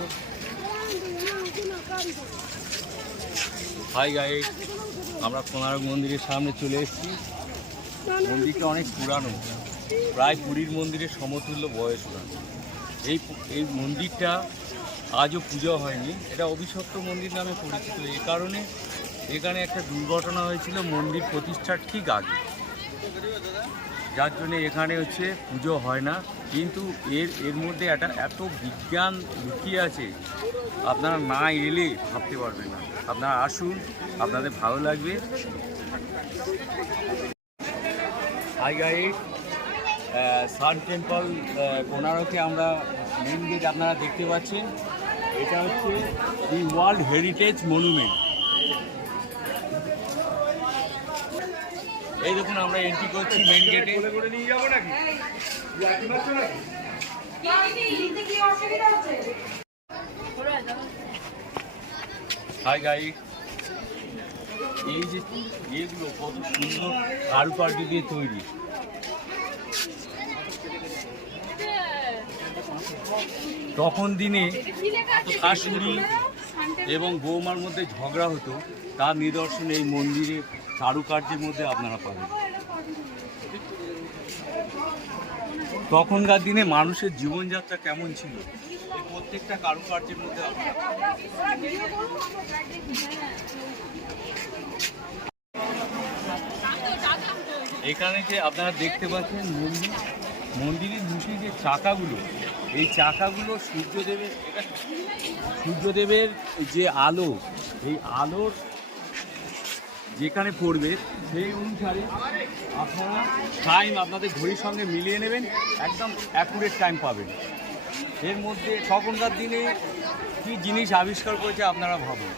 দর্শক। Hi guys, আমরা কোণার্ক মন্দিরের সামনে চলে এসেছি। মন্দিরটা অনেক পুরানো, প্রায় পুরীর মন্দিরের সমতুল্য বয়স পুরানো। এই মন্দিরটা আজও পুজো হয়নি। এটা অভিশপ্ত মন্দির নামে পরিচিত এই কারণে এখানে একটা দুর্ঘটনা হয়েছিল মন্দির প্রতিষ্ঠার ঠিক আগে, যার জন্য এখানে পুজো হয় না। কিন্তু এর মধ্যে একটা এত বিজ্ঞান লুকিয়ে আছে, আপনারা না এলে ভাবতে পারবেন না। আপনারা আসুন, আপনাদের ভালো লাগবে। হাই গাইস, সান টেম্পল কোণার্কে আমরা মেন গেট আপনারা দেখতে পাচ্ছেন। এটা দি ওয়ার্ল্ড হেরিটেজ মনুমেন্ট। এই দেখুন, আমরা এন্ট্রি করছি মেন গেটে। হাই গাইস, এই যে এগুলো কত সুন্দর কারুকার্য দিয়ে তৈরি। তখন দিনে শাশুড়ি এবং বৌমার মধ্যে ঝগড়া হতো, তার নিদর্শন এই মন্দিরে কারুকার্যের মধ্যে আপনারা পাবেন। তখনকার দিনে মানুষের জীবনযাত্রা কেমন ছিল, এই প্রত্যেকটা কারুকার্যের মধ্যে এখানে যে আপনারা দেখতে পাচ্ছেন মন্দিরের নিচে যে চাকাগুলো, এই চাকাগুলো সূর্যদেবের যে আলো, এই আলোর যেখানে পড়বে সেই অনুসারে আপনারা টাইম আপনাদের ঘড়ির সঙ্গে মিলিয়ে নেবেন, একদম অ্যাকুরেট টাইম পাবেন। এর মধ্যে তখনকার দিনে কী জিনিস আবিষ্কার করেছে আপনারা ভাবুন।